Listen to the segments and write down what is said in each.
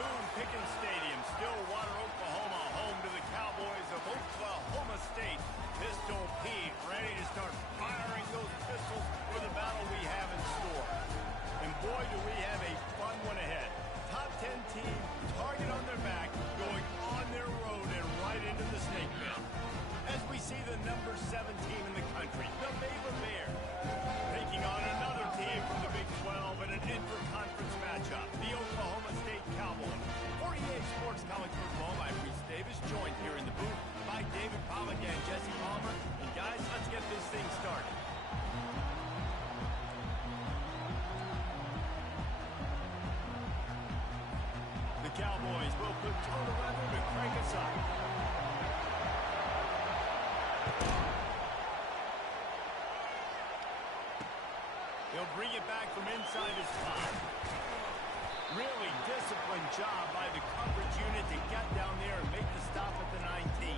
Boone Pickens Stadium, Stillwater, Oklahoma, home to the Cowboys of Oklahoma State. Pistol Pete ready to start firing those pistols for the battle we have in store. And boy, do we have a fun one ahead. Top 10 team, target on their back, going on their road and right into the snake pit. As we see the number 7 team in the country, the Baylor Bears, taking on another team from the Big 12 in an inter-conference matchup, the Oklahoma State Cowboys. 48 Sports College Football by Reese Davis, joined here in the booth by David Pollack and Jesse Palmer. And guys, let's get this thing started. The Cowboys will put total weather to crank us up. He'll bring it back from inside his 5. Really disciplined job by the coverage unit to get down there and make the stop at the 19.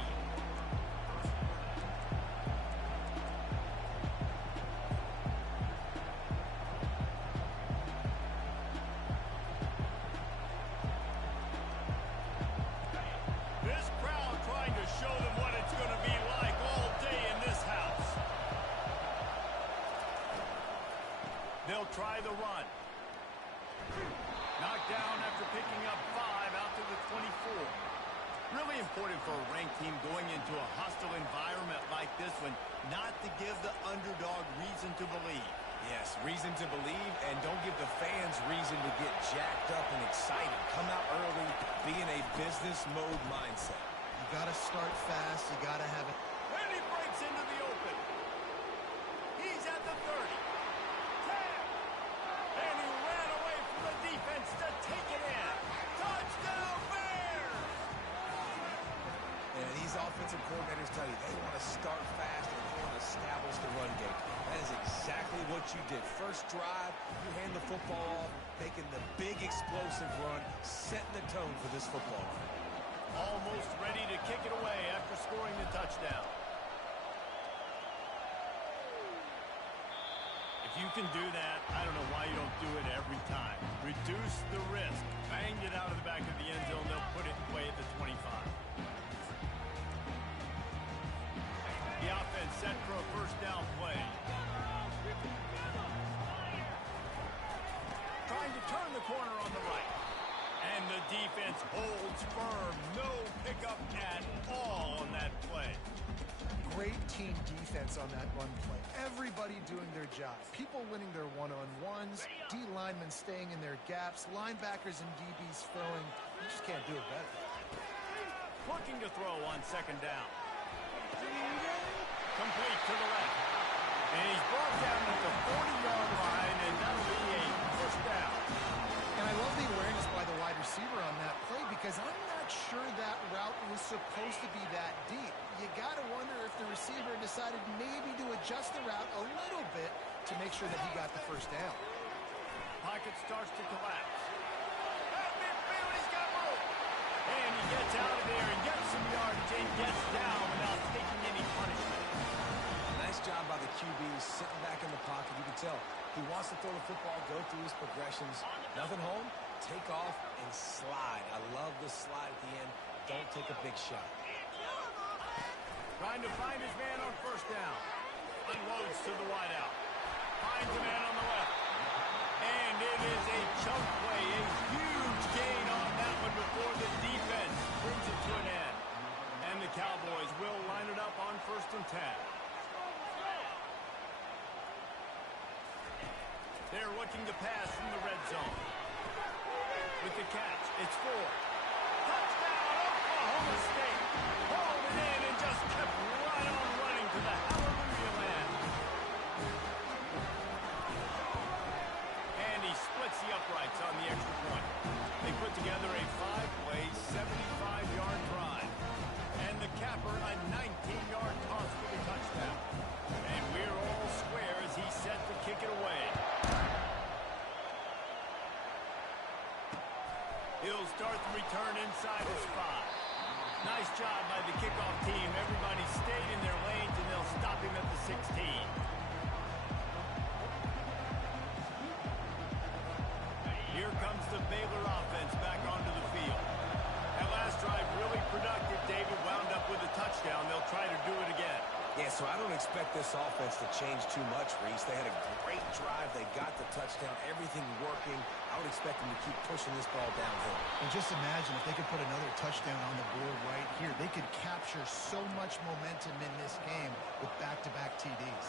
This crowd trying to show them what it's going to be like all day in this house. They'll try the run. Knocked down after picking up 5 out to the 24. Really important for a ranked team going into a hostile environment like this one, not to give the underdog reason to believe. Yes, reason to believe, and don't give the fans reason to get jacked up and excited. Come out early, be in a business mode mindset. You got to start fast. You got to have it. And he breaks into the open. He's at the 30. 10. And he ran away from the defense to take it in. Touchdown, Bears! And these offensive coordinators tell you they want to start fast and they want to establish the run game. That is exactly what you did. First drive, you hand the football off, making the big explosive run, setting the tone for this football run. Almost ready to kick it away after scoring the touchdown. If you can do that, I don't know why you don't do it every time. Reduce the risk. Banged it out of the back of the end zone. They'll put it away at the 25. The offense set for a first down play. Trying to turn the corner on the right. And the defense holds firm. No pickup at all on that play. Great team defense on that run play. Everybody doing their job. People winning their one-on-ones, D linemen staying in their gaps, linebackers and DBs throwing. You just can't do it better. Looking to throw on second down. Complete to the left. And he's brought down at the 40-yard line, and that'll be a first down. And I love the awareness by the wide receiver on that play because I'm not sure that route was supposed to be that deep. You got to wonder if the receiver decided maybe to adjust the route a little bit to make sure that he got the first down. Pocket starts to collapse. He's got room. And he gets out of there and gets some yardage and gets down without taking any punishment. Nice job by the QB, sitting back in the pocket. You can tell he wants to throw the football, go through his progressions. Nothing home, take off and slide. I love the slide at the end. Don't take a big shot. Trying to find his man on first down. Unloads to the wideout. Finds a man on the left. And it is a chunk play. A huge gain on that one before the defense brings it to an end. And the Cowboys will line it up on 1st and 10. They're looking to pass from the red zone. With the catch, it's 4. Touchdown, Oklahoma State. Hauled it in and just kept right on running to the hallelujah land. And he splits the uprights on the extra point. They put together a 5-play, 75-yard drive. And the capper, a 19-yard toss for the touchdown. And we're all square as he's set to kick it away. He'll start the return inside his 5. Nice job by the kickoff team. Everybody stayed in their lanes, and they'll stop him at the 16. Here comes the Baylor offense back onto the field. don't expect this offense to change too much, Reese. They had a great drive. They got the touchdown. Everything working. I would expect them to keep pushing this ball downhill. And just imagine if they could put another touchdown on the board right here. They could capture so much momentum in this game with back-to-back TDs.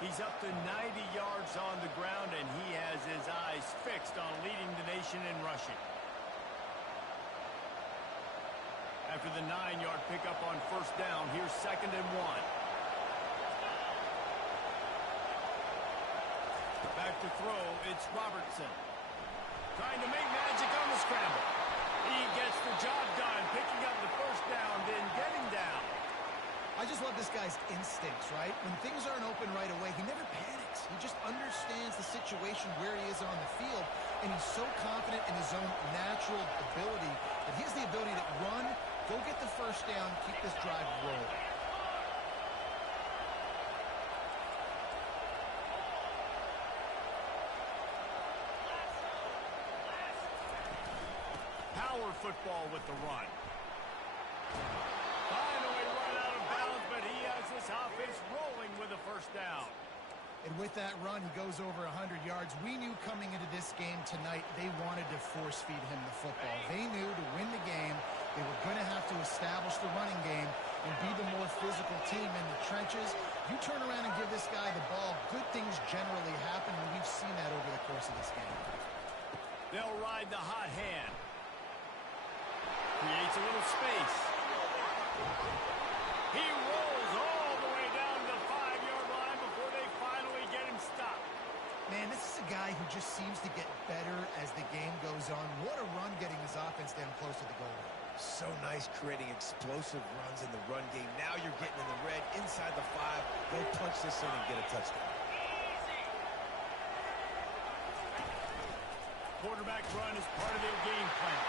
He's up to 90 yards on the ground, and he has his eyes fixed on leading the nation in rushing. After the 9-yard pickup on first down, here's 2nd and 1. Back to throw, it's Robertson. Trying to make magic on the scramble. He gets the job done, picking up the first down, then getting down. I just love this guy's instincts, right? When things aren't open right away, he never panics. He just understands the situation where he is on the field, and he's so confident in his own natural ability that he has the ability to run, go get the first down, keep this drive rolling. Power football with the run. Finally run out of bounds, but he has this offense rolling with a first down. And with that run, he goes over 100 yards. We knew coming into this game tonight they wanted to force-feed him the football. They knew to win the game, they were going to have to establish the running game and be the more physical team in the trenches. You turn around and give this guy the ball, good things generally happen, and we've seen that over the course of this game. They'll ride the hot hand. Creates a little space. He rolls all the way down to the 5-yard line before they finally get him stopped. Man, this is a guy who just seems to get better as the game goes on. What a run getting his offense down close to the goal line. So nice creating explosive runs in the run game. Now you're getting in the red inside the 5. Go punch this in and get a touchdown. Quarterback run is part of their game plan.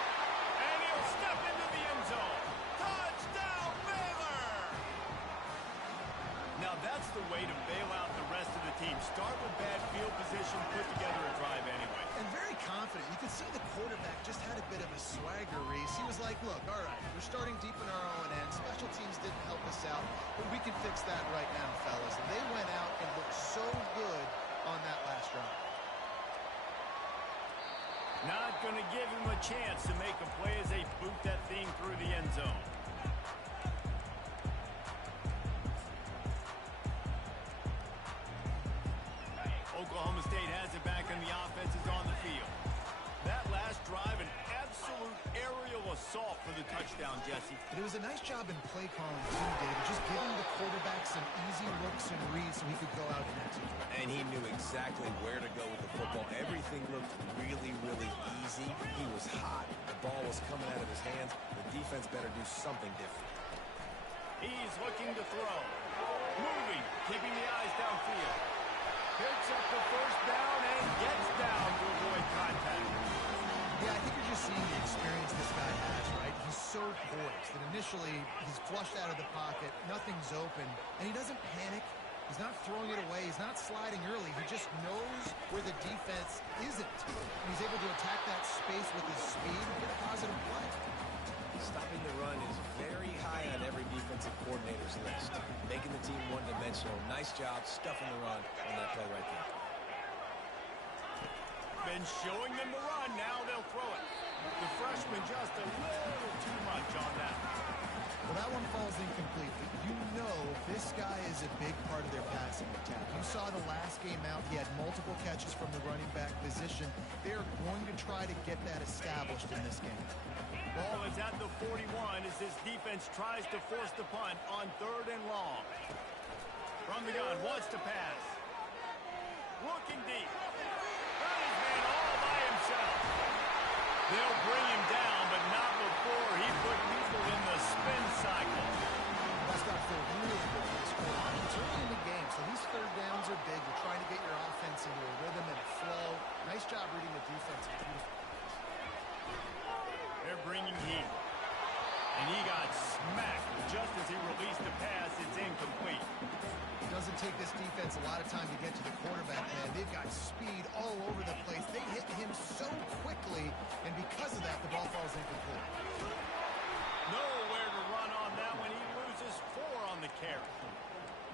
And he'll step into the end zone. Touchdown, Baylor! Now that's the way to bail out the rest of the team. Start with bad field position, put together a drive anyway. And very confident. You could see the quarterback just had a bit of a swagger, Reese. He was like, look, all right, we're starting deep in our own end. Special teams didn't help us out, but we can fix that right now, fellas. And they went out and looked so good on that last drive. Not going to give him a chance to make a play as they boot that thing through the end zone. Oklahoma State has it back and the offense is on the field. That last drive, an absolute aerial assault for the touchdown, Jesse. But it was a nice job in play calling too, David. Just giving the quarterback some easy looks and reads so he could go out and execute. And he knew exactly where to go with the football. Everything looked really, really easy. He was hot. The ball was coming out of his hands. The defense better do something different. He's looking to throw. Moving, keeping the eyes downfield. Picks up the first down and gets down to avoid contact. Yeah, I think you're just seeing the experience this guy has, right? He's so poised that initially he's flushed out of the pocket, nothing's open, and he doesn't panic. He's not throwing it away. He's not sliding early. He just knows where the defense isn't. And he's able to attack that space with his speed and get a positive play. Stopping the run is very high on every defensive coordinator's list. Making the team one-dimensional. Nice job stuffing the run on that play right there. Been showing them the run. Now they'll throw it. The freshman just a little too much on that. Well, that one falls incomplete, but you know this guy is a big part of their passing attack. You saw the last game out. He had multiple catches from the running back position. They're going to try to get that established in this game. Ball is at the 41 as this defense tries to force the punt on 3rd and long. From the gun, wants to pass. Looking deep. Got his man all by himself. They'll bring him down, but not before he put people in the spin cycle. That's got to feel really good for this quarterback. It's early in the game, so these 3rd downs are big. You're trying to get your offense into a rhythm and a flow. Nice job reading the defense. Beautiful. They're bringing heat. And he got smacked just as he released the pass. It's incomplete. It doesn't take this defense a lot of time to get to the quarterback, man. They've got speed all over the place. They hit him so quickly, and because of that, the ball falls incomplete. Nowhere to run on that one. He loses 4 on the carry.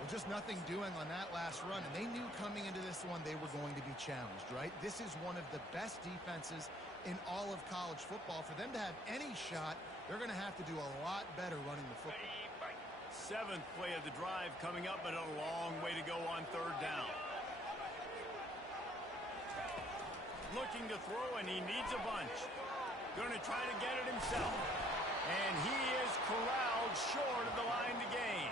Well, just nothing doing on that last run, and they knew coming into this one they were going to be challenged, right? This is one of the best defenses in all of college football. For them to have any shot, they're going to have to do a lot better running the football. Seventh play of the drive coming up, but a long way to go on third down. Looking to throw, and he needs a bunch. Going to try to get it himself. And he is corralled short of the line to gain.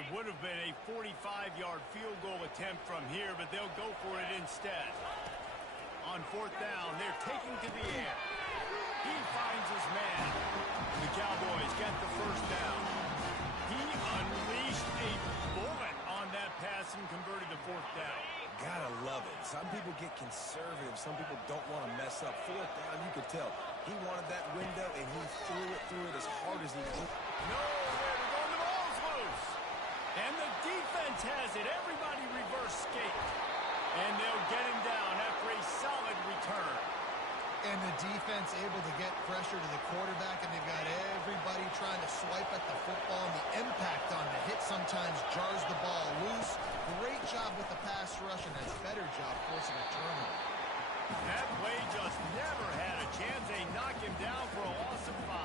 It would have been a 45-yard field goal attempt from here, but they'll go for it instead. On fourth down, they're taking to the air. He finds his man. The Cowboys get the first down. He unleashed a bullet on that pass and converted the fourth down. Gotta love it. Some people get conservative. Some people don't want to mess up. Fourth down, you could tell. He wanted that window, and he threw it as hard as he could. Nowhere to go. The ball's loose. And the defense has it. Everybody reverse skate. And they'll get him down after a solid return. And the defense able to get pressure to the quarterback, and they've got everybody trying to swipe at the football, and the impact on the hit sometimes jars the ball loose. Great job with the pass rush, and that's better job forcing a turnover. That play just never had a chance. They knock him down for a loss of 5.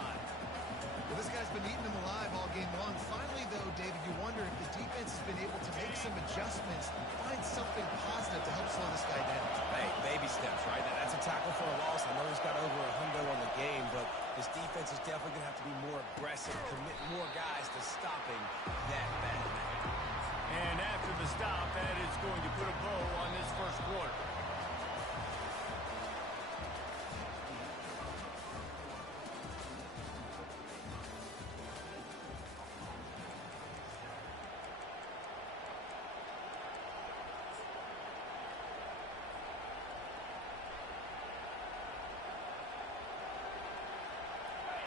Well, this guy's been eating them alive all game long. Finally, though, David, you wonder if the defense has been able to make some adjustments, find something positive to help slow this guy down. Hey, baby steps, right? Now, that's a tackle for a loss. I know he's got over a hundo on the game, but this defense is definitely going to have to be more aggressive, commit more guys to stopping that bad man. And after the stop, that is going to put a bow on this first quarter.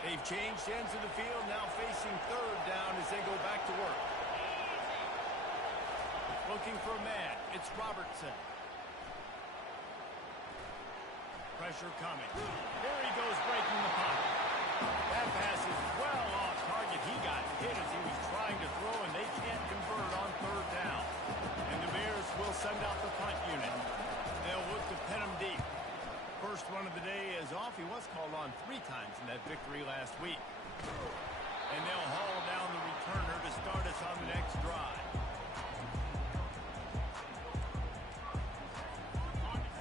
They've changed ends of the field, now facing third down as they go back to work. Looking for a man. It's Robertson. Pressure coming. Here he goes breaking the pocket. That pass is well off target. He got hit as he was trying to throw, and they can't convert on third down. And the Bears will send out the punt unit. They'll look to pin him deep. First run of the day is off. He was called on 3 times in that victory last week. And they'll haul down the returner to start us on the next drive.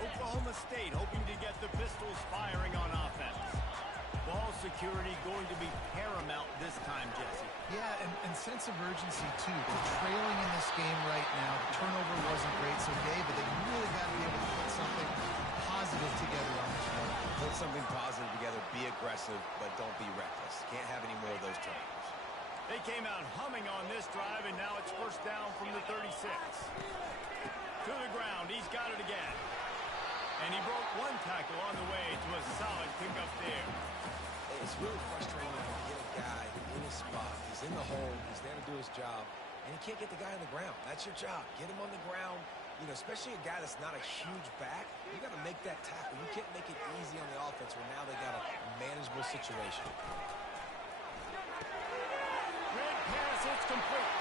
Oklahoma State hoping to get the Pistols firing on offense. Ball security going to be paramount this time, Jesse. Yeah, and sense of urgency, too. They're trailing in this game right now. The turnover wasn't great, so David, they really got to be able to put something positive together on this one. Put something positive together, be aggressive, but don't be reckless. Can't have any more of those turnovers. They came out humming on this drive, and now it's first down from the 36. To the ground, he's got it again. And he broke one tackle on the way to a solid pickup there. It's really frustrating when you get a guy in his spot. He's in the hole, he's there to do his job, and he can't get the guy on the ground. That's your job. Get him on the ground. You know, especially a guy that's not a huge back, you got to make that tackle. You can't make it easy on the offense where now they got a manageable situation. Red pass, it's complete.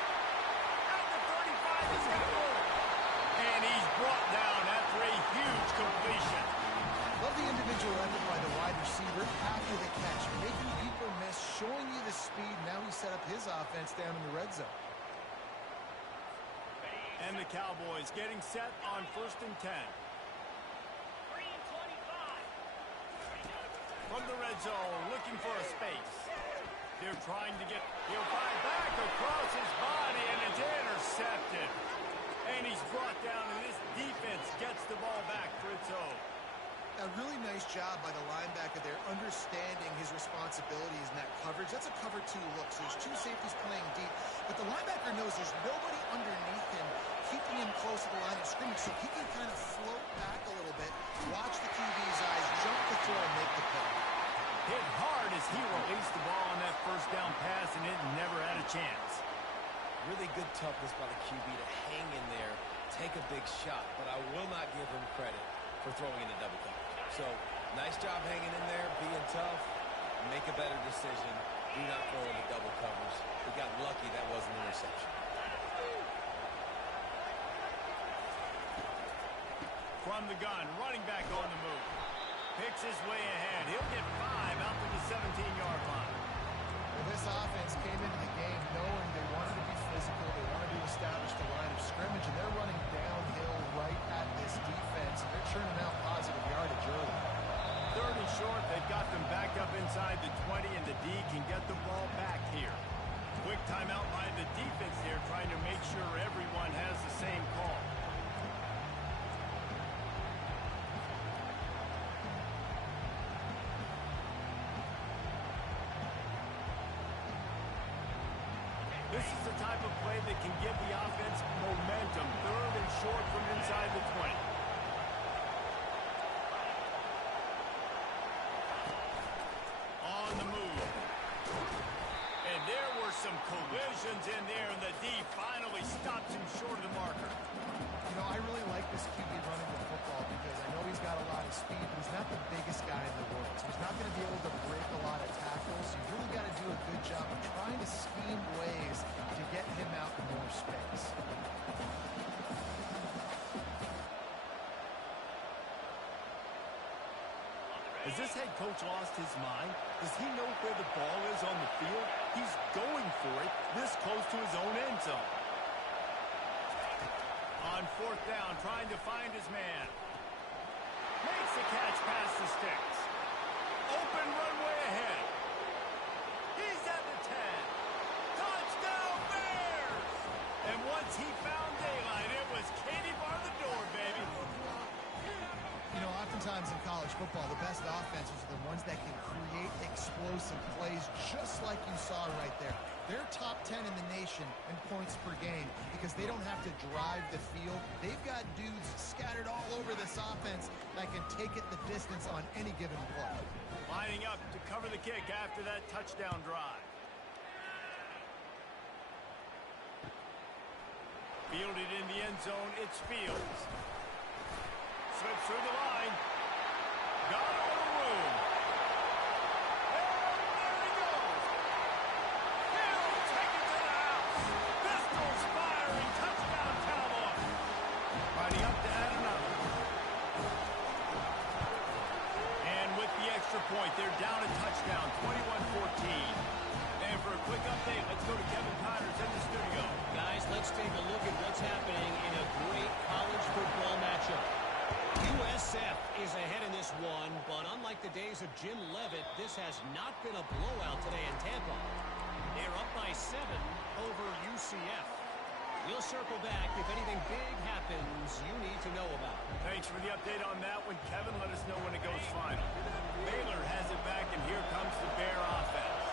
At the 35, he's got more. And he's brought down after a huge completion. Love the individual effort by the wide receiver after the catch, making people miss, showing you the speed. Now he set up his offense down in the red zone. And the Cowboys getting set on 1st and 10. From the red zone, looking for a space. They're trying to get, he'll find back across his body, and it's intercepted. And he's brought down, and this defense gets the ball back for its own. A really nice job by the linebacker there, understanding his responsibilities in that coverage. That's a cover 2 look, so there's 2 safeties playing deep. But the linebacker knows there's nobody underneath him, keeping him close to the line of scrimmage, so he can kind of float back a little bit, watch the QB's eyes, jump the throw, and make the play. Hit hard as he released the ball on that first down pass, and it never had a chance. Really good toughness by the QB to hang in there take a big shot, but I will not give him credit for throwing into double coverage. So, nice job hanging in there, being tough. Make a better decision. Do not throw into double covers. We got lucky that was an interception. From the gun, running back on the move. Picks his way ahead. He'll get 5 out to the 17-yard line. Well, this offense came into the game knowing they wanted to be physical. They wanted to establish the line of scrimmage, and they're running downhill right at this defense. And they're churning out positive yardage early. 3rd and short. They've got them back up inside the 20, and the D can get the ball back here. Quick timeout by the defense here, trying to make sure everyone has the same call. This is the type of play that can give the offense momentum. 3rd and short from inside the 20. On the move. And there were some collisions in there, and the D finally stops him short of the marker. You know, I really like this QB running the football because I know he's got a lot of speed, but he's not the biggest guy in the world. So he's not going to be able to break a lot of tackles. You really got to do a good job of trying to scheme ways to get him out in more space. Has this head coach lost his mind? Does he know where the ball is on the field? He's going for it this close to his own end zone. On 4th down, trying to find his man. Makes the catch past the sticks. Open runway ahead. He's at the 10. Touchdown Bears! And once he found daylight, it was Katie bar the door, baby. You know, oftentimes in college football, the best offenses are the ones that can create explosive plays just like you saw right there. They're top 10 in the nation in points per game because they don't have to drive the field. They've got dudes scattered all over this offense that can take it the distance on any given play. Lining up to cover the kick after that touchdown drive. Fielded in the end zone, it's Fields. Slips through the line. Got all the room. And there he goes. He'll take it to the house. Pistols firing. Touchdown Cowboys. Riding up to add another. And with the extra point, they're down a touchdown, 21-14. And for a quick update, let's go to Kevin Connors in the studio. Guys, let's take a look at what's happening in a great college football matchup. USF is ahead in this one, but unlike the days of Jim Leavitt, this has not been a blowout today in Tampa. They're up by 7 over UCF. We'll circle back if anything big happens you need to know about. Thanks for the update on that one, Kevin. Let us know when it goes final. Baylor has it back, and here comes the Bear offense.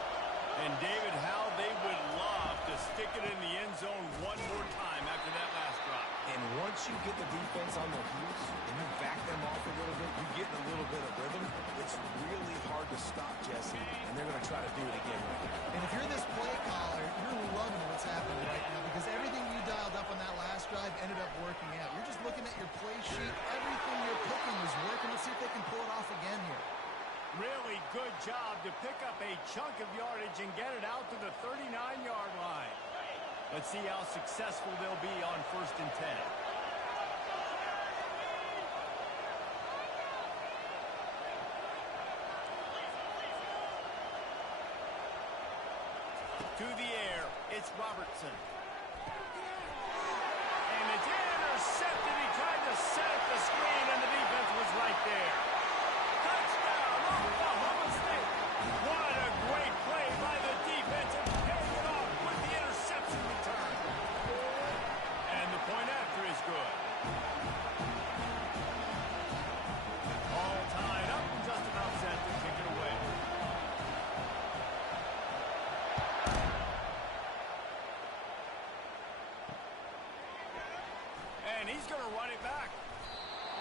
And David, how they would love to stick it in the end zone one more time after that last drive. And once you get the defense on their heels and you back them off a little bit, you get in a little bit of rhythm, it's really hard to stop, Jesse, and they're going to try to do it again right now. And if you're this play caller, you're loving what's happening right now because everything you dialed up on that last drive ended up working out. You're just looking at your play sheet. Everything you're picking is working. Let's see if they can pull it off again here. Really good job to pick up a chunk of yardage and get it out to the 39-yard line. Let's see how successful they'll be on 1st and 10. To the air, it's Robertson. And it's intercepted. He tried to set up the screen, and the defense was right there. Touchdown, Oklahoma State. What a great play by the defense, and paying it off with the interception return. And the point after is good. All tied up and just about set to kick it away. And he's going to run it back.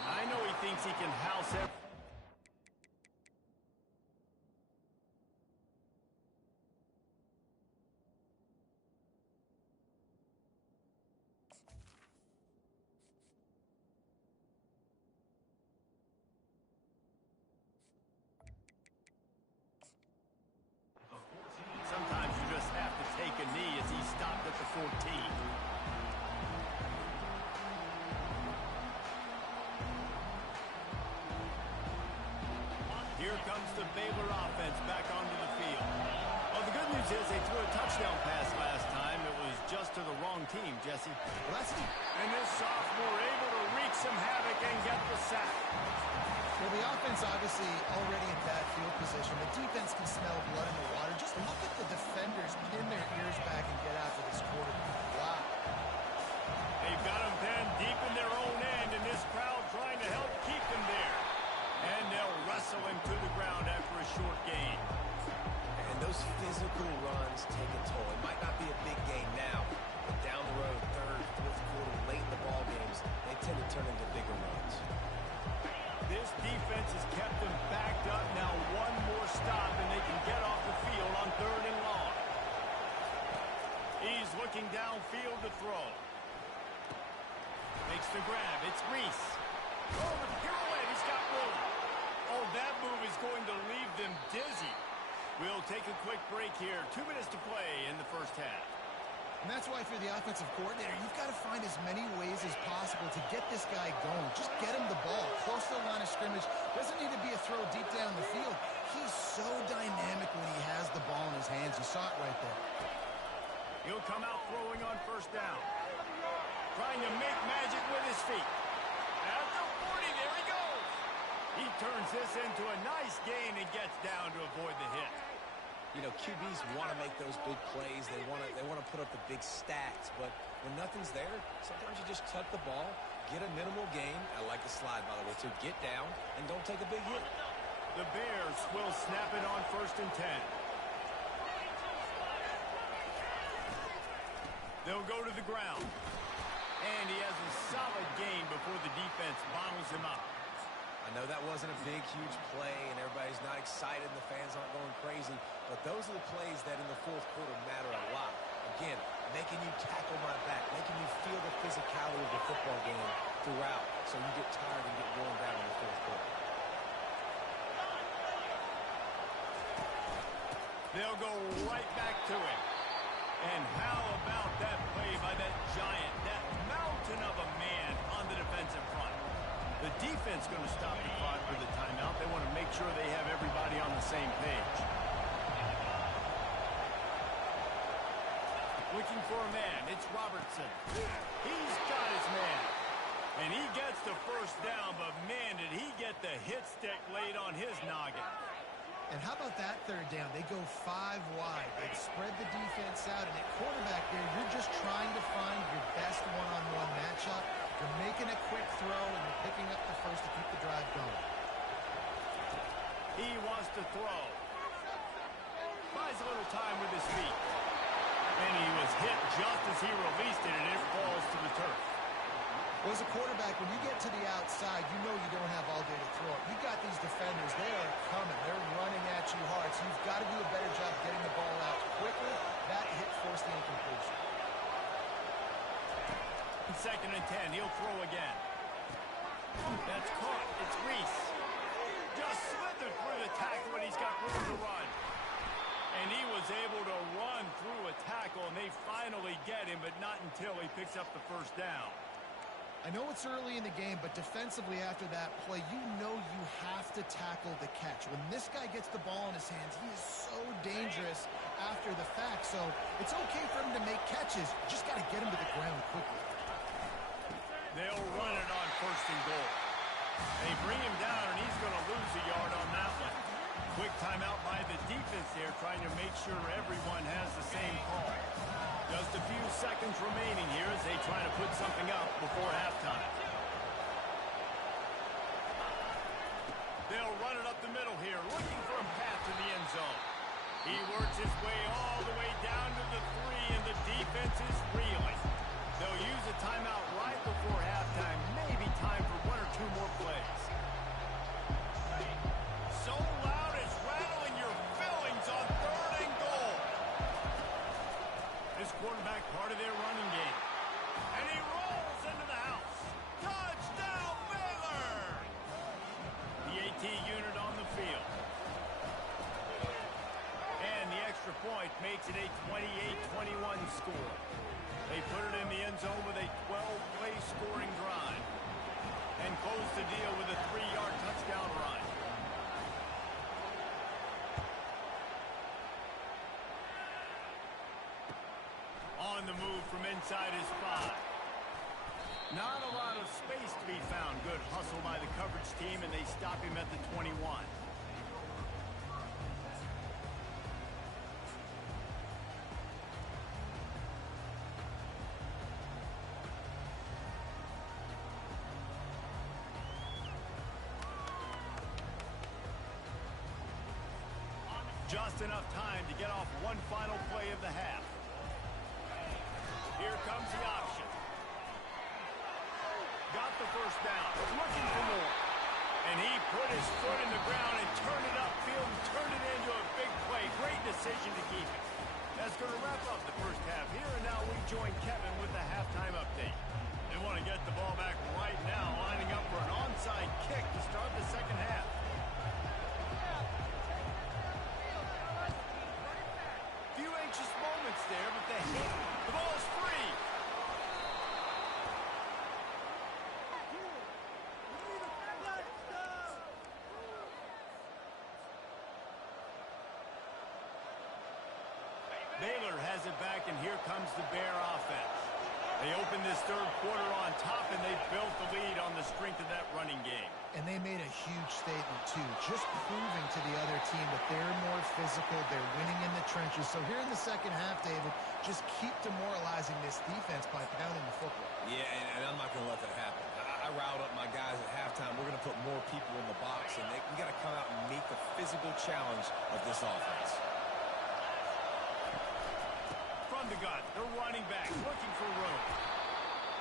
I know he thinks he can house it. Baylor offense back onto the field. Well, the good news is they threw a touchdown pass last time. It was just to the wrong team, Jesse. Well, that's the... And this sophomore able to wreak some havoc and get the sack. Well, the offense obviously already in bad field position. The defense can smell blood in the water. Just look at the defenders pin their ears back and get after this quarterback. Wow. They've got him pinned deep in their own end, and this crowd trying to help keep him there. And they'll wrestle him to the ground after a short gain. And those physical runs take a toll. It might not be a big gain now, but down the road, third, fourth quarter, late in the ball games, they tend to turn into bigger runs. This defense has kept them backed up. Now one more stop, and they can get off the field on 3rd and long. He's looking downfield to throw. Makes the grab. It's Reese. Oh, the pirouette. He's got room. Oh, that move is going to leave them dizzy. We'll take a quick break here. 2 minutes to play in the first half. And that's why for the offensive coordinator, you've got to find as many ways as possible to get this guy going. Just get him the ball close to the line of scrimmage. Doesn't need to be a throw deep down the field. He's so dynamic when he has the ball in his hands. You saw it right there. He'll come out throwing on 1st down. Trying to make magic with his feet. At the 40, there he goes. He turns this into a nice gain and gets down to avoid the hit. You know, QBs want to make those big plays. They want to put up the big stats. But when nothing's there, sometimes you just tuck the ball, get a minimal gain. I like the slide, by the way, to get down and don't take a big hit. The Bears will snap it on 1st and 10. They'll go to the ground. And he has a solid gain before the defense bottles him up. I know that wasn't a big, huge play, and everybody's not excited, and the fans aren't going crazy, but those are the plays that in the 4th quarter matter a lot. Again, making you tackle my back, making you feel the physicality of the football game throughout, so you get tired and get worn down in the 4th quarter. They'll go right back to him. And how about that play by that giant, that mountain of a man on the defensive front? The defense going to stop the clock for the timeout. They want to make sure they have everybody on the same page. Looking for a man. It's Robertson. He's got his man. And he gets the 1st down, but man, did he get the hit stick laid on his noggin. And how about that 3rd down? They go 5 wide. They spread the defense out. And at quarterback there, you're just trying to find your best one-on-one matchup. You're making a quick throw, and you're picking up the 1st to keep the drive going. He wants to throw. Buys a little time with his feet. And he was hit just as he released it, and it falls to the turf. Well, as a quarterback, when you get to the outside, you know you don't have all day to throw it. You got these defenders. They are coming. They're running at you hard, so you've got to do a better job getting the ball out quicker. That hit forced the incompletion. 2nd and 10. He'll throw again. That's caught. It's Reese. Just slithered through the tackle, and he's got room to run. And he was able to run through a tackle, and they finally get him, but not until he picks up the 1st down. I know it's early in the game, but defensively after that play, you know you have to tackle the catch. When this guy gets the ball in his hands, he is so dangerous after the fact. So it's okay for him to make catches. Just got to get him to the ground quickly. They'll run it on 1st and goal. They bring him down, and he's going to lose a yard on that one. Quick timeout by the defense there, trying to make sure everyone has the same call. Just a few seconds remaining here as they try to put something up before halftime. They'll run it up the middle here, looking for a path to the end zone. He works his way all the way down to the 3, and the defense is reeling. They'll use a timeout right before halftime. Maybe time for 1 or 2 more plays. So loud it's rattling your fillings on 3rd and goal. This quarterback part of their running game. And he rolls into the house. Touchdown, Baylor! The AT unit on the field. And the extra point makes it a 28-21 score. They put it in the end zone with a 12-play scoring drive. And close the deal with a 3-yard touchdown run. on the move from inside his 5. Not a lot of space to be found. Good hustle by the coverage team, and they stop him at the 21. Just enough time to get off one final play of the half. Here comes the option. Got the first down. Looking for more. And he put his foot in the ground and turned it upfield and turned it into a big play. Great decision to keep it. That's going to wrap up the first half here. And now we join Kevin with the halftime update. They want to get the ball back right now, lining up for an onside kick to start the second half. Moments there, but the ball is free. Baylor has it back, and here comes the Bear offense. They opened this third quarter on top, and they built the lead on the strength of that running game. And they made a huge statement, too, just proving to the other team that they're more physical, they're winning in the trenches. So here in the second half, David, just keep demoralizing this defense by pounding the football. Yeah, and I'm not going to let that happen. I riled up my guys at halftime. We're going to put more people in the box, and we got to come out and meet the physical challenge of this offense. From the gun, the running back looking for room.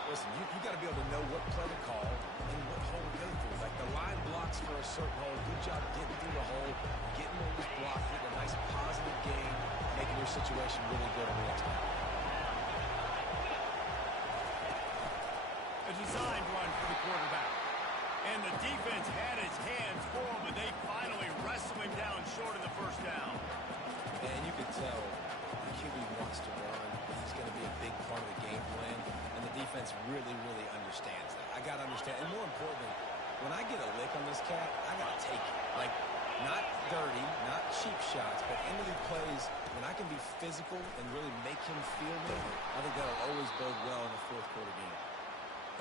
Listen, you got to be able to know what play to call and what hole to go through. Like the line blocks for a certain hole. Good job getting through the hole, getting where he's blocked, getting a nice positive gain, making your situation really good in real time. A designed run for the quarterback. And the defense had his hands full, but they finally wrestle him down short of the first down. And you can tell the QB wants to run. He's going to be a big part of the game plan. And the defense really, really understands that. I got to understand. And more importantly, when I get a lick on this cat, I got to take it. Like, not dirty, not cheap shots, but end of the plays, when I can be physical and really make him feel me, I think that'll always bode well in the fourth quarter game.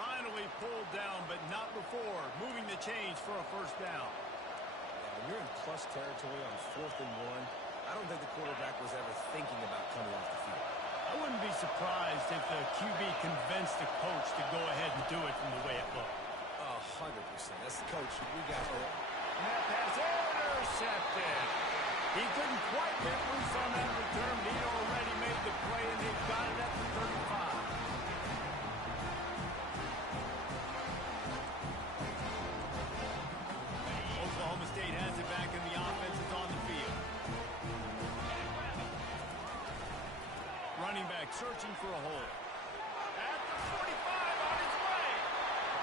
Finally pulled down, but not before. Moving the chains for a first down. Yeah, when you're in plus territory on 4th and 1, I don't think the quarterback was ever thinking about coming off the field. I wouldn't be surprised if the QB convinced the coach to go ahead and do it from the way it looked. 100%. That's the coach. We got it. And that pass intercepted. He couldn't quite get loose on that return. He'd already made the play, and they've got it at the 35. Oklahoma State has it back, and the offense is on the field. Running back searching for a hole. At the 45 on his way.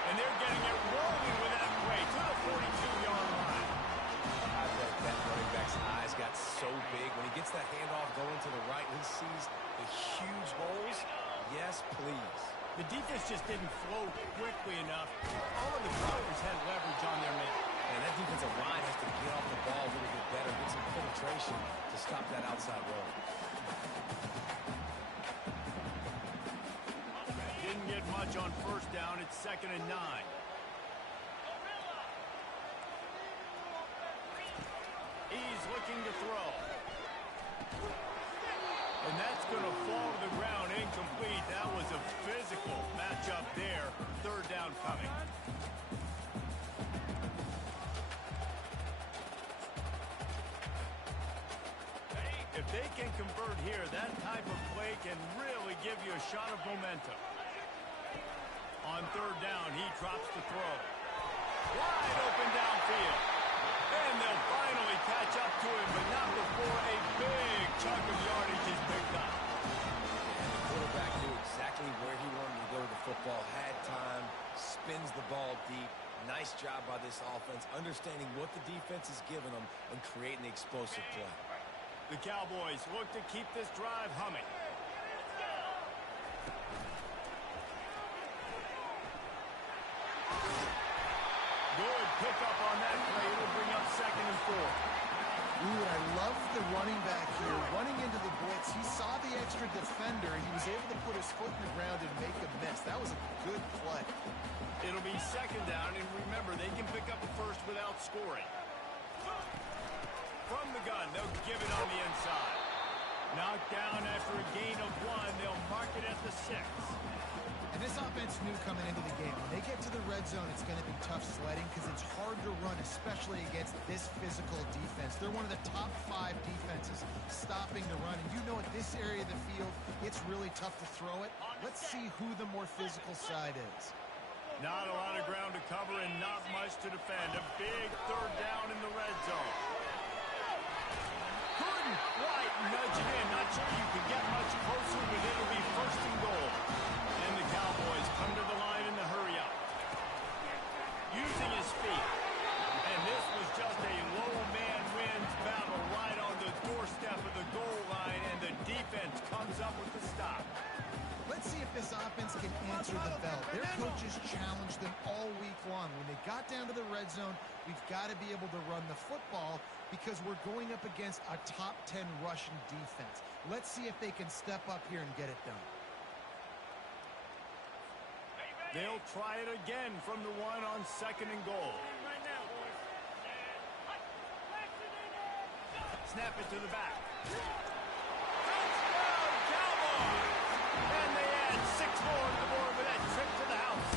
And they're getting it rolling with that play to the 42-yard line. I bet that running back's eyes got so big. When he gets that handoff going to the right, he sees the huge holes. Yes, please. The defense just didn't flow quickly enough. All of the players had leverage on their men. And that defensive line has to get off the ball a little bit better, get some penetration to stop that outside roll. Didn't get much on first down. It's 2nd and 9. He's looking to throw. And that's going to fall to the ground incomplete. That was a physical matchup there. 3rd down coming. If they can convert here, that type of play can really give you a shot of momentum. On 3rd down, he drops the throw. Wide open downfield. And they'll finally catch up to him, but not before a big chunk of yardage is picked up. And the quarterback knew exactly where he wanted to go with the football, had time, spins the ball deep. Nice job by this offense, understanding what the defense is giving them and creating the explosive play. The Cowboys look to keep this drive humming. Good pickup on that play. It'll bring up 2nd and 4. Ooh, and I love the running back here. Running into the blitz, he saw the extra defender, and he was able to put his foot in the ground and make a miss. That was a good play. It'll be second down, and remember, they can pick up a first without scoring. From the gun, they'll give it on the inside. Knocked down after a gain of 1. They'll mark it at the 6. And this offense knew coming into the game, when they get to the red zone, it's going to be tough sledding because it's hard to run, especially against this physical defense. They're one of the top 5 defenses stopping the run. And you know, at this area of the field, it's really tough to throw it. Let's see who the more physical side is. Not a lot of ground to cover and not much to defend. A big third down in the red zone. Couldn't quite nudge it in. Not sure you could get much closer, but it'll be first and goal. And the Cowboys come to the line in the hurry-up. Using his feet. And this was just a low man wins battle right on the doorstep of the goal line, and the defense comes up with the stop. Let's see if this offense can answer the bell. Their coaches challenged them all week long. When they got down to the red zone, we've got to be able to run the football because we're going up against a top 10 rushing defense. Let's see if they can step up here and get it done. They'll try it again from the 1 on second and goal. Snap it to the back. Touchdown, Cowboys! And they add 6 more to the board with that trip to the house.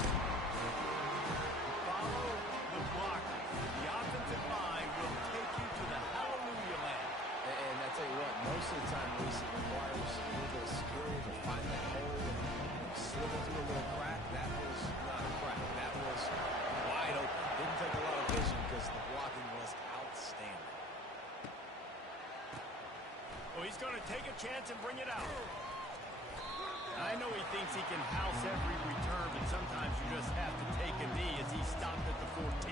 Follow the blocker. The offensive line will take you to the hallelujah land. And I tell you what, most of the time, Reese, it requires a little bit of skill to find that hole and slip through a little crack. That was not a crack. That was wide open. Didn't take a lot of vision because the blocking was outstanding. Oh, he's going to take a chance and bring it out. I know he thinks he can house every return, but sometimes you just have to take a knee as he stopped at the 14.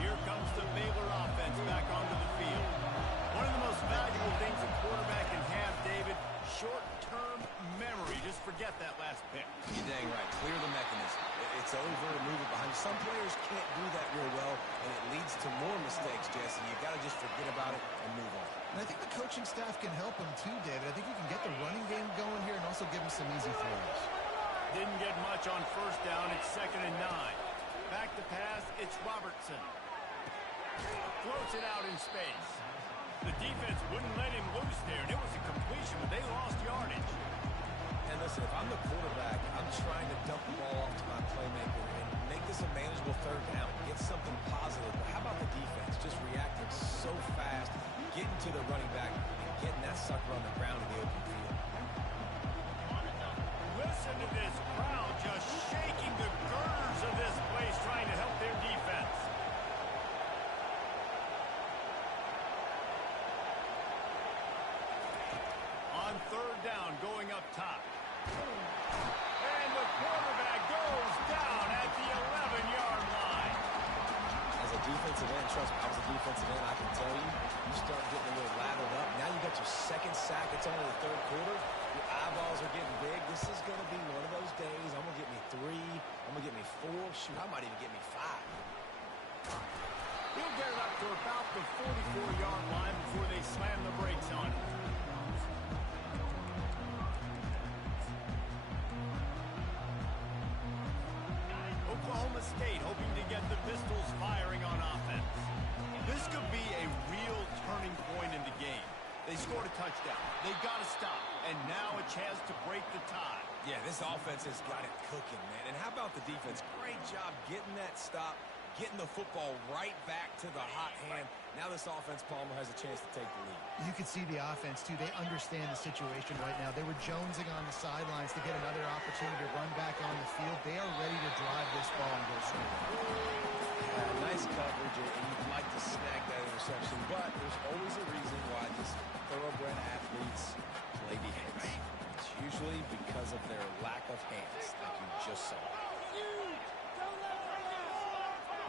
Here comes the Baylor offense back onto the field. One of the most valuable things a quarterback can have, David, short-term memory. Just forget that last pick. You're dang right. Clear the mechanism. It's over and move it behind. Some players can't do that real well, and it leads to more mistakes, Jesse. You got to just forget about it and move on. And I think the coaching staff can help him too, David. I think you can get the running game going here and also give him some easy throws. Didn't get much on first down. It's second and 9. Back to pass. It's Robertson. Floats it out in space. The defense wouldn't let him loose there, and it was a completion, but they lost yardage. And listen, if I'm the quarterback, I'm trying to dump the ball off to my playmaker and make this a manageable third down. Get something positive. But how about the defense? Just reacting so fast, getting to the running back, and getting that sucker on the ground in the open field. Listen to this crowd just shaking the girders of this place, trying to help their defense. On third down, going up top. And the quarterback goes down at the 11-yard line. As a defensive end, trust me, I was a defensive end, I can tell you, you start getting a little lathered up. Now you got your second sack. It's only the third quarter. Your eyeballs are getting big. This is going to be one of those days. I'm going to get me 3. I'm going to get me 4. Shoot, I might even get me 5. He'll get it up to about the 44-yard line before they slam the brakes on him. Oklahoma State hoping to get the Pistols firing on offense. This could be a real turning point in the game. They scored a touchdown. They got to stop. And now a chance to break the tie. Yeah, this offense has got it cooking, man. And how about the defense? Great job getting that stop, getting the football right back to the hot hand. Now this offense, Palmer, has a chance to take the lead. You can see the offense, too. They understand the situation right now. They were jonesing on the sidelines to get another opportunity to run back on the field. They are ready to drive this ball and go score. Nice coverage, and you'd like to snag that interception, but there's always a reason why these thoroughbred athletes play defense. It's usually because of their lack of hands, like you just saw.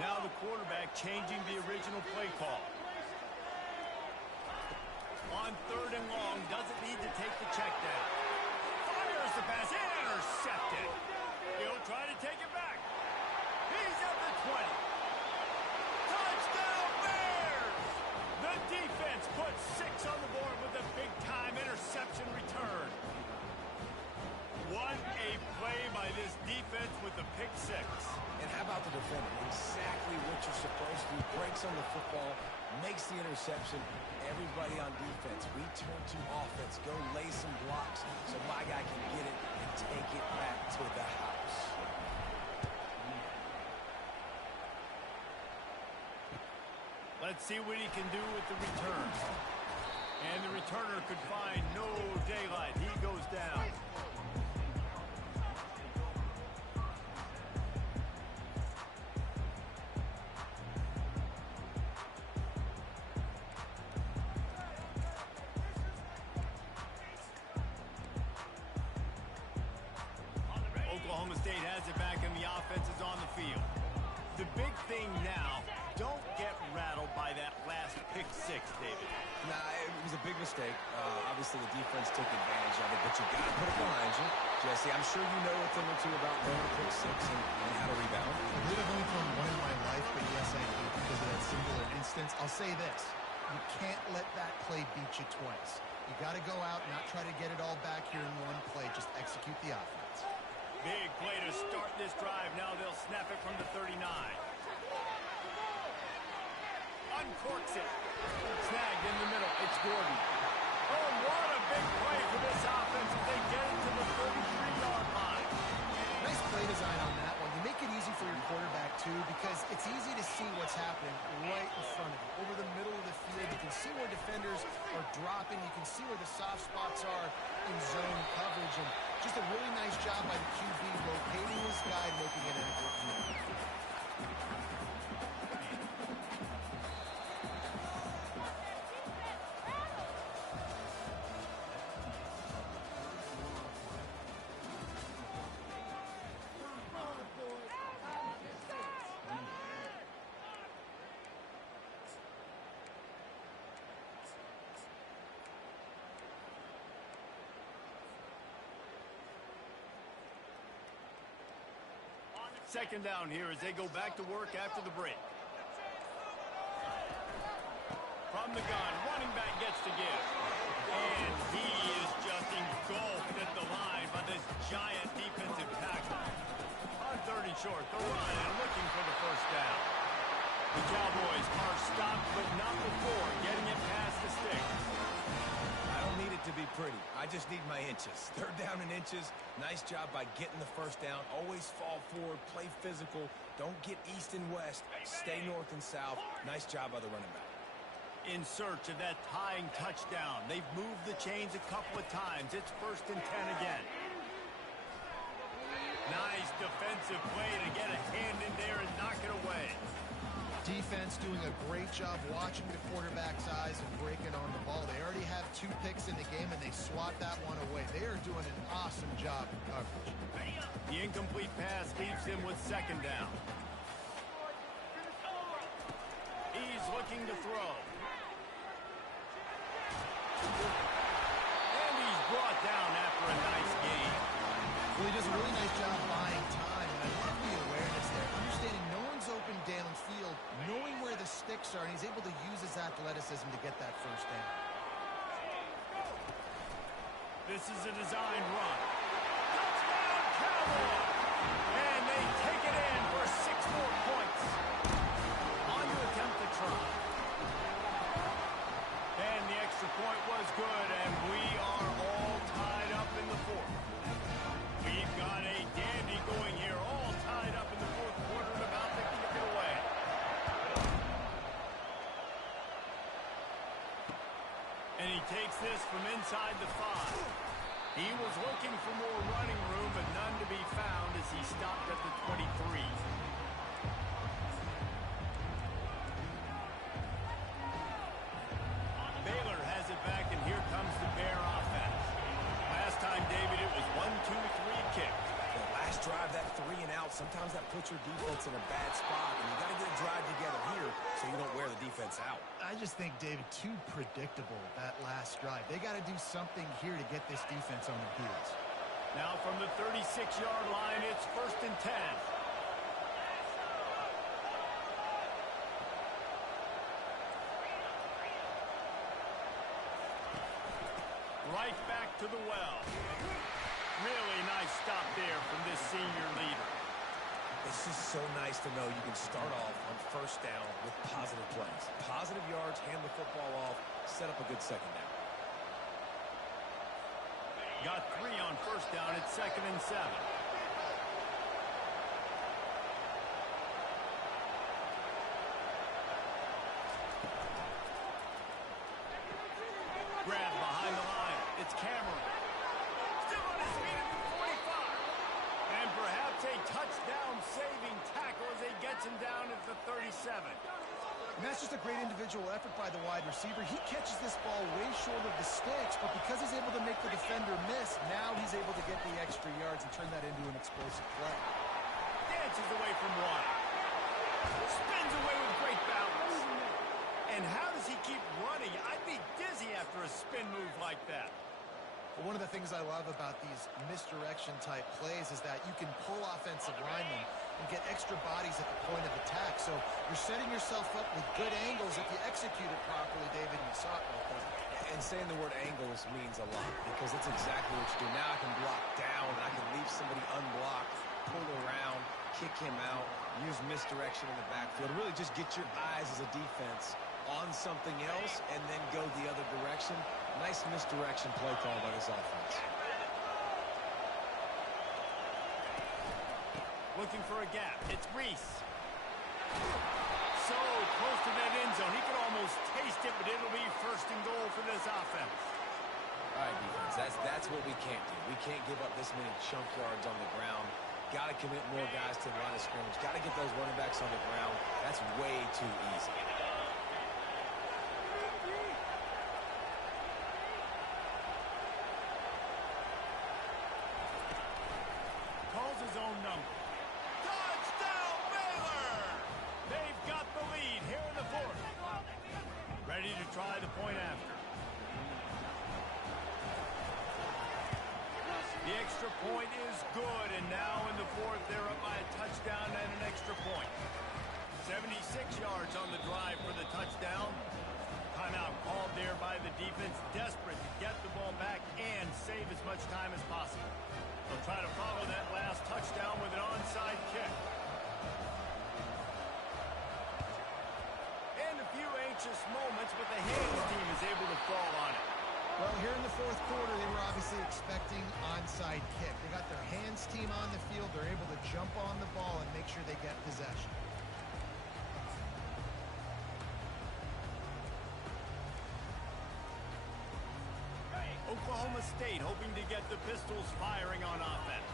Now the quarterback changing the original play call. On third and long, doesn't need to take the check down. Fires the pass, intercepted. He'll try to take it back. He's at the 20. Touchdown, Bears! pick six. And how about the defender? Exactly what you're supposed to do. Breaks on the football, makes the interception. Everybody on defense, we turn to offense. Go lay some blocks so my guy can get it and take it back to the house. Let's see what he can do with the return. And the returner could find no daylight. He goes down. Oklahoma State has it back and the offense is on the field. The big thing now, don't get rattled by that last pick six, David. Nah, it was a big mistake. Obviously, the defense took advantage of it, but you got to put it behind you. Jesse, I'm sure you know a thing or two about throwing a pick six and how to rebound. I believe I've only thrown one in my life, but yes, I do because of that singular instance. I'll say this. You can't let that play beat you twice. You got to go out, not try to get it all back here in one play. Just execute the offense. Big play to start this drive. Now they'll snap it from the 39. Uncorks it. Snagged in the middle. It's Gordon. Oh, what a big play for this offense as they get it to the 33-yard line. Nice play design on that one. You make it easy for your quarterback, too, because it's easy to see what's happening right in front of you. Over the middle of the field, you can see where defenders are dropping. You can see where the soft spots are in zone coverage. And just a really nice job by the QB locating this guy and making it a good move. Second down here as they go back to work after the break. From the gun, running back gets to give. And he is just engulfed at the line by this giant defensive tackle. On third and short, the run and looking for the first down. The Cowboys are stopped, but not before getting it past the sticks. I don't need it to be pretty. I just need my inches. Third down and inches. Nice job by getting the first down. Always fall forward, play physical. Don't get east and west. Stay north and south. Nice job by the running back. In search of that tying touchdown. They've moved the chains a couple of times. It's 1st and 10 again. Nice defensive play to get a hand in there and knock it away. Defense doing a great job watching the quarterback's eyes and breaking on the ball. They already have 2 picks in the game, and they swat that one away. They are doing an awesome job in coverage. The incomplete pass leaves him with second down. He's looking to throw. And he's brought down after a nice gain. Well, he does a really nice job buying time, and I love the awareness there. Understanding no one's open downfield, knowing where the sticks are, and he's able to use his athleticism to get that first down. This is a design run. Touchdown, Cowboys! And they take it in for 6 more points. On to attempt the try. And the extra point was good, and we are all tied up in the fourth. We've got a dandy going here, all tied up in the fourth quarter and about to kick it away. And he takes this from inside the 5. He was looking for more running room, but none to be found as he stopped at the 23. Baylor has it back, and here comes the Bear offense. Last time, David, it was 1-2-3 kick. The last drive, that 3 and out, sometimes that puts your defense in a bad spot, and you got to get a drive together here so you don't wear the defense out. I just think, David, too predictable, that last drive. They got to do something here to get this defense on their heels. Now from the 36-yard line, it's 1st and 10. Right back to the well. Really nice stop there from this senior leader. It's just so nice to know you can start off on first down with positive plays. Positive yards, hand the football off, set up a good second down. Got 3 on first down. It's 2nd and 7. Grab behind the line. It's Cameron. Still on his feet at the 45. And perhaps a touchdown-saving tackle as he gets him down at the 37. And that's just a great individual effort by the wide receiver. He catches this ball way short of the sticks, but because he's able to make the defender miss, now he's able to get the extra yards and turn that into an explosive play. Dances away from one. Spins away with great balance. And how does he keep running? I'd be dizzy after a spin move like that. Well, one of the things I love about these misdirection-type plays is that you can pull offensive linemen and get extra bodies at the point of attack. So you're setting yourself up with good angles if you execute it properly, David, and you saw it right there. And saying the word angles means a lot because that's exactly what you do. Now I can block down, and I can leave somebody unblocked, pull around, kick him out, use misdirection in the backfield. Really just get your eyes as a defense on something else and then go the other direction. Nice misdirection play call by this offense. Looking for a gap. It's Reese. So close to that end zone. He could almost taste it, but it'll be 1st and goal for this offense. All right, defense, that's what we can't do. We can't give up this many chunk yards on the ground. Got to commit more guys to the line of scrimmage. Got to get those running backs on the ground. That's way too easy. Calls his own number. Touchdown, Baylor! They've got the lead here in the 4th. Ready to try the point after. The extra point is good, and now in the 4th, they're up by a touchdown and an extra point. 76 yards on the drive for the touchdown. Timeout called there by the defense, desperate to get the ball back and save as much time as possible. They'll try to follow that last touchdown with an onside kick. And a few anxious moments, but the hands team is able to fall on it. Well, here in the 4th quarter, they were obviously expecting onside kick. They got their hands team on the field. They're able to jump on the ball and make sure they get possession. Oklahoma State hoping to get the Pistols firing on offense.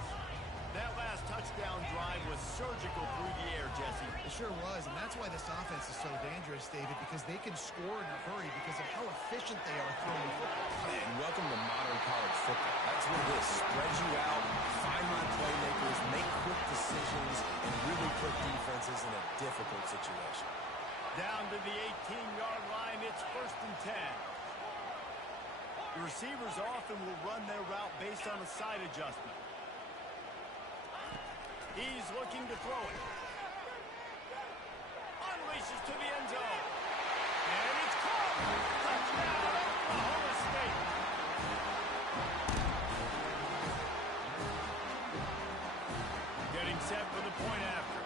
That last touchdown drive was surgical through the air, Jesse. It sure was, and that's why this offense is so dangerous, David, because they can score in a hurry because of how efficient they are throwing the football. And welcome to modern college football. That's what it is. Spread you out, find my playmakers, make quick decisions, and really put defenses in a difficult situation. Down to the 18-yard line, it's 1st and 10. The receivers often will run their route based on a side adjustment. He's looking to throw it. Unleashes to the end zone. And it's caught. Touchdown, Oklahoma State. Getting set for the point after.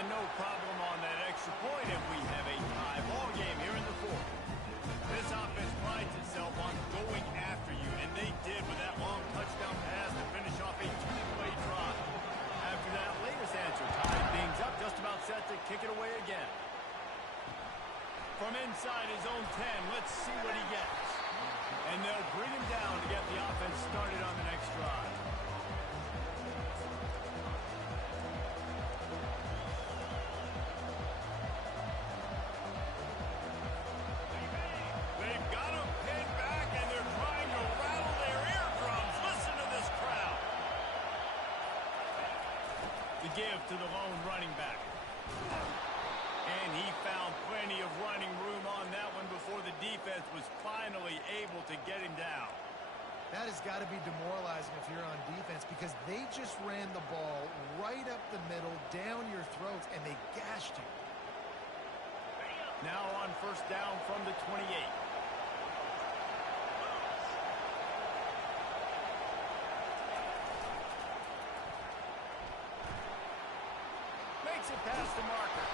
And no problem on that extra point, and we have a tie ball game here in the 4th. This offense prides itself on going after you, and they did with that long touchdown pass to finish off a 2-play drive. After that latest answer, tied things up, just about set to kick it away again. From inside his own 10, let's see what he gets. And they'll bring him down to get the offense started on the next drive. They've got him pinned back, and they're trying to rattle their eardrums. Listen to this crowd. The give to the lone running back. And he found plenty of running room on that one before the defense was finally able to get him down. That has got to be demoralizing if you're on defense because they just ran the ball right up the middle, down your throats, and they gashed you. Now on 1st down from the 28. it past the marker.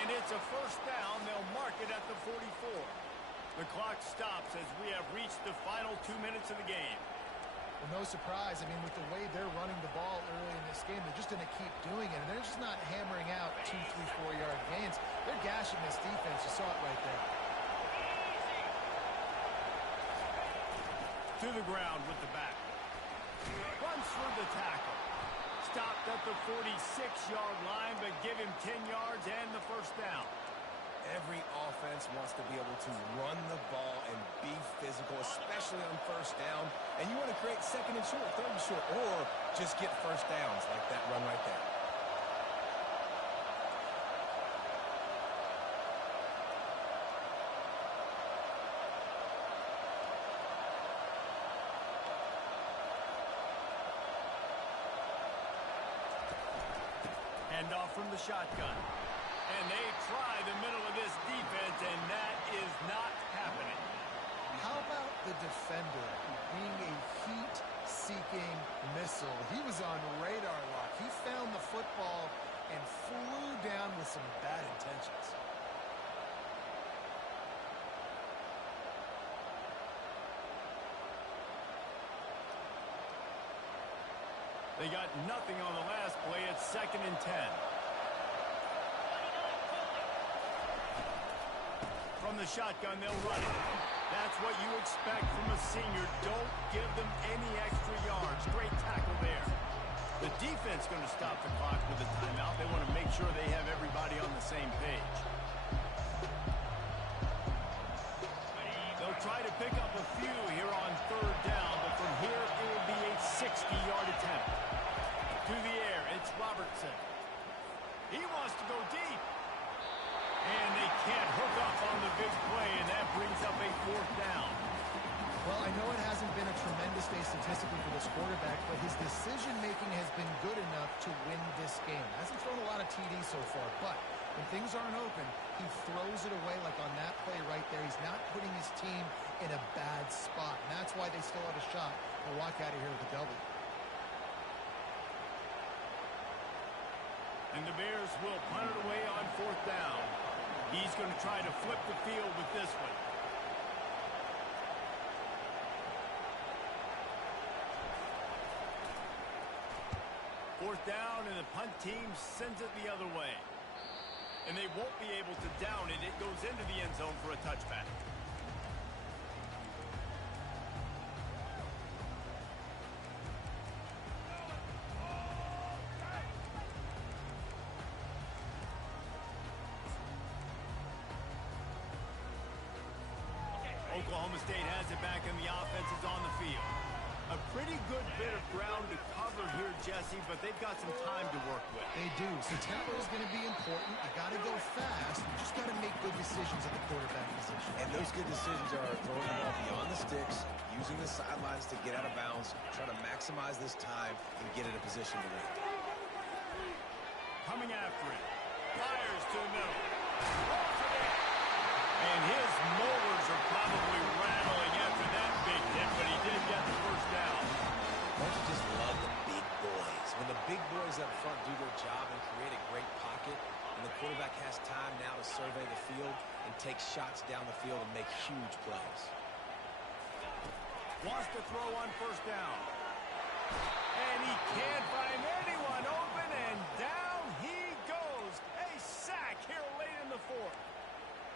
And it's a first down. They'll mark it at the 44. The clock stops as we have reached the final 2 minutes of the game. Well, no surprise. I mean, with the way they're running the ball early in this game, they're just going to keep doing it. And they're just not hammering out 2, 3, 4-yard gains. They're gashing this defense. You saw it right there. To the ground with the back. Runs for the tackle. Stopped at the 46-yard line, but give him 10 yards and the first down. Every offense wants to be able to run the ball and be physical, especially on first down. And you want to create second and short, third and short, or just get first downs like that run right there. Hand off from the shotgun. And they try the middle of this defense, and that is not happening. How about the defender being a heat-seeking missile? He was on radar lock. He found the football and flew down with some bad intentions. They got nothing on the last play. It's 2nd and 10. From the shotgun, they'll run it. That's what you expect from a senior. Don't give them any extra yards. Great tackle there. The defense going to stop the clock with a timeout. They want to make sure they have everybody on the same page. They'll try to pick up a few here on 3rd down, but from here it will be a 60-yard attempt. To the air, it's Robertson. He wants to go deep. And they can't hook up on the big play, and that brings up a 4th down. Well, I know it hasn't been a tremendous day statistically for this quarterback, but his decision-making has been good enough to win this game. Hasn't thrown a lot of TDs so far, but when things aren't open, he throws it away like on that play right there. He's not putting his team in a bad spot, and that's why they still have a shot to walk out of here with a W. And the Bears will punt it away on 4th down. He's going to try to flip the field with this one. Fourth down, and the punt team sends it the other way. And they won't be able to down it. It goes into the end zone for a touchback. Oklahoma State has it back, and the offense is on the field. A pretty good bit of ground to cover here, Jesse, but they've got some time to work with. They do. So tempo is going to be important. You got to go fast. You just got to make good decisions at the quarterback position. And those good decisions are throwing the ball beyond the sticks, using the sidelines to get out of bounds, trying to maximize this time and get in a position to win. Coming after it. Fires to the middle. And his molars are probably rattling after that big hit, but he did get the first down. Don't you just love the big boys? When the big boys up front do their job and create a great pocket, and the quarterback has time now to survey the field and take shots down the field and make huge plays. Wants to throw on 1st down. And he can't find anyone open, and down he goes. A sack here late in the 4th.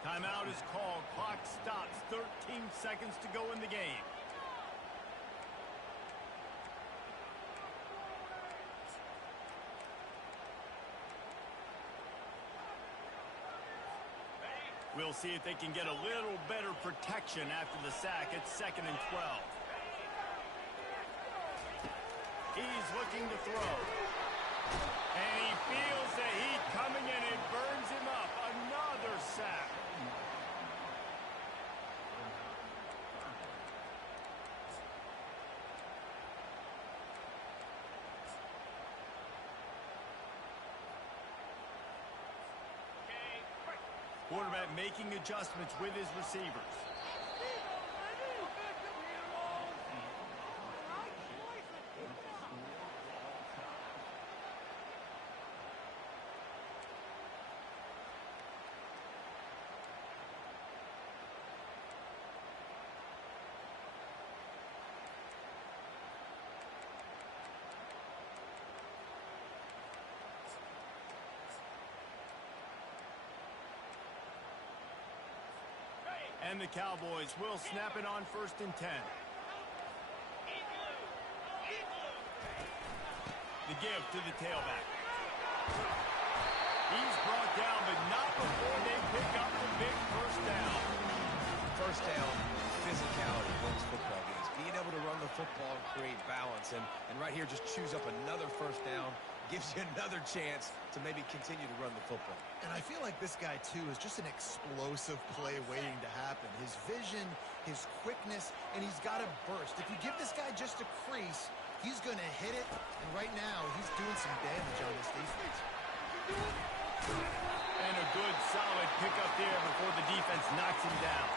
Timeout is called. Clock stops. 13 seconds to go in the game. We'll see if they can get a little better protection after the sack. It's 2nd and 12. He's looking to throw. And he feels the heat coming, and it burns him up. Another sack. Quarterback making adjustments with his receivers. And the Cowboys will snap it on 1st and 10. The give to the tailback. He's brought down, but not before they pick up the big first down. First down, physicality wins football games. Being able to run the football and create balance. And right here, just choose up another first down. Gives you another chance to maybe continue to run the football. And I feel like this guy, too, is just an explosive play waiting to happen. His vision, his quickness, and he's got a burst. If you give this guy just a crease, he's going to hit it. And right now, he's doing some damage on this defense. And a good, solid pickup there before the defense knocks him down.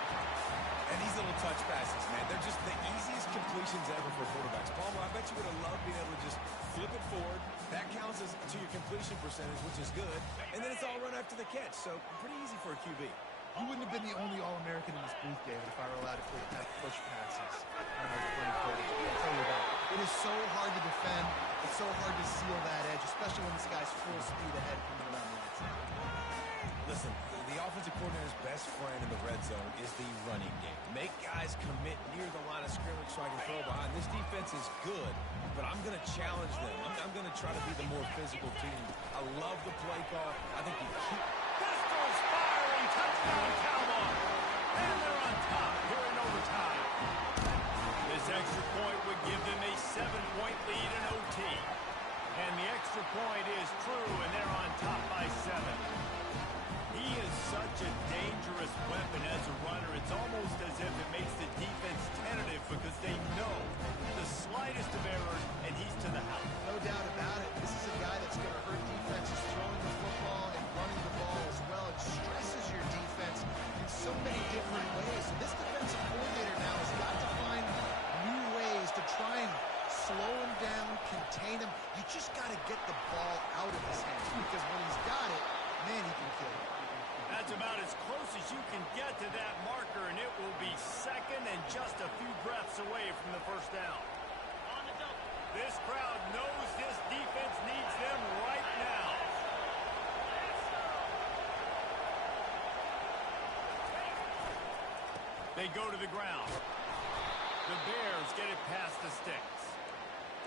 And these little touch passes, man, they're just the easiest completions ever for quarterbacks. Palmer, I bet you would have loved being able to just flip it forward. That counts as to your completion percentage, which is good. And then it's all run after the catch, so pretty easy for a QB. You wouldn't have been the only All-American in this booth, David, if I were allowed to have push passes when I was playing quarterback. I'll tell you that. It is so hard to defend. It's so hard to seal that edge, especially when this guy's full speed ahead coming around the outside. Listen, the offensive coordinator's best friend in the red zone is the running game. Make guys commit near the line of scrimmage so I can throw behind. This defense is good, but I'm going to challenge them. I'm going to try to be the more physical team. I love the play call. I think you keep... Pistols firing, touchdown Cowboys. And they're on top here in overtime. This extra point would give them a 7-point lead in OT. And the extra point is true, and they're on top by 7. He is such a dangerous weapon as a runner. It's almost as if it makes the defense tentative because they know the slightest of errors, and he's to the house. No doubt about it. This is a guy that's going to hurt defenses throwing the football and running the ball as well. It stresses your defense in so many different ways. So this defensive coordinator now has got to find new ways to try and slow him down, contain him. You just got to get the ball out of his hands because when he's got it, man, he can kill it. That's about as close as you can get to that marker, and it will be second and just a few breaths away from the first down. This crowd knows this defense needs them right now. They go to the ground. The Bears get it past the sticks.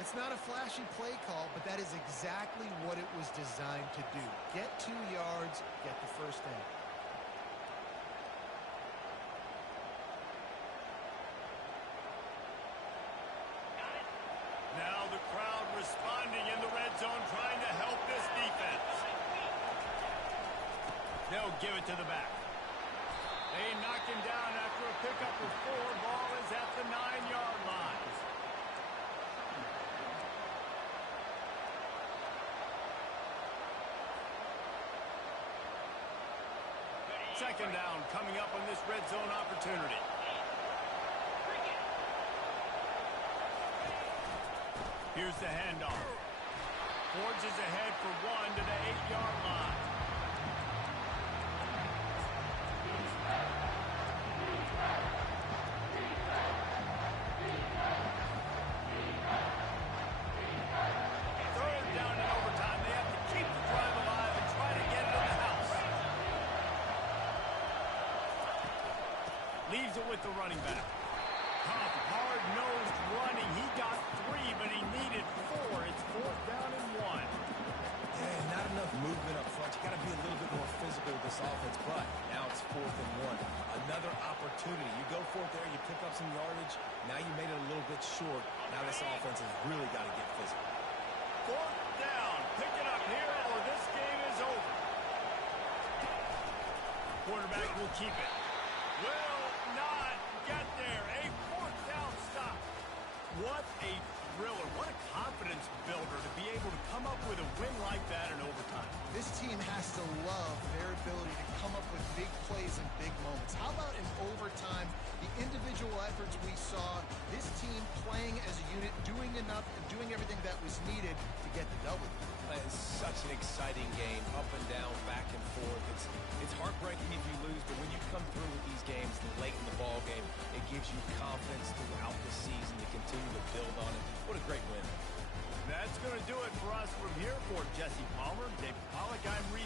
It's not a flashy play call, but that is exactly what it was designed to do. Get 2 yards, get the first down. Now the crowd responding in the red zone, trying to help this defense. They'll give it to the back. They knock him down after a pickup of 4. Ball is at the 9-yard line. Second down coming up on this red zone opportunity. Here's the handoff. Forges ahead for 1 to the 8-yard line. Third down in overtime. They have to keep the drive alive and try to get it in the house. Leaves it with the running back. Tough, hard-nosed running. He got 3, but he needed 4. It's 4th down and 1. Yeah, not enough movement up front. You got to be a little bit more physical with this offense, but now it's 4th and 1. Another opportunity. You go for it there, you pick up some yardage. Now you made it a little bit short. Now this offense has really got to get physical. 4th down. Pick it up here or this game is over. Quarterback will keep it. Will not get there. A 4th down stop. What a thriller. What a confidence builder to be able to come up with a win like that in overtime. This team has to love their ability to come up with big plays and big moments. How about in overtime, the individual efforts we saw, this team playing as a unit, doing enough and doing everything that was needed to get the W. It's such an exciting game, up and down, back and forth. It's heartbreaking if you lose, but when you come through with these games late in the ball game, it gives you confidence throughout the season to continue to build on it. What a great win. That's going to do it for us from here. For Jesse Palmer, David Pollack, I'm Reese.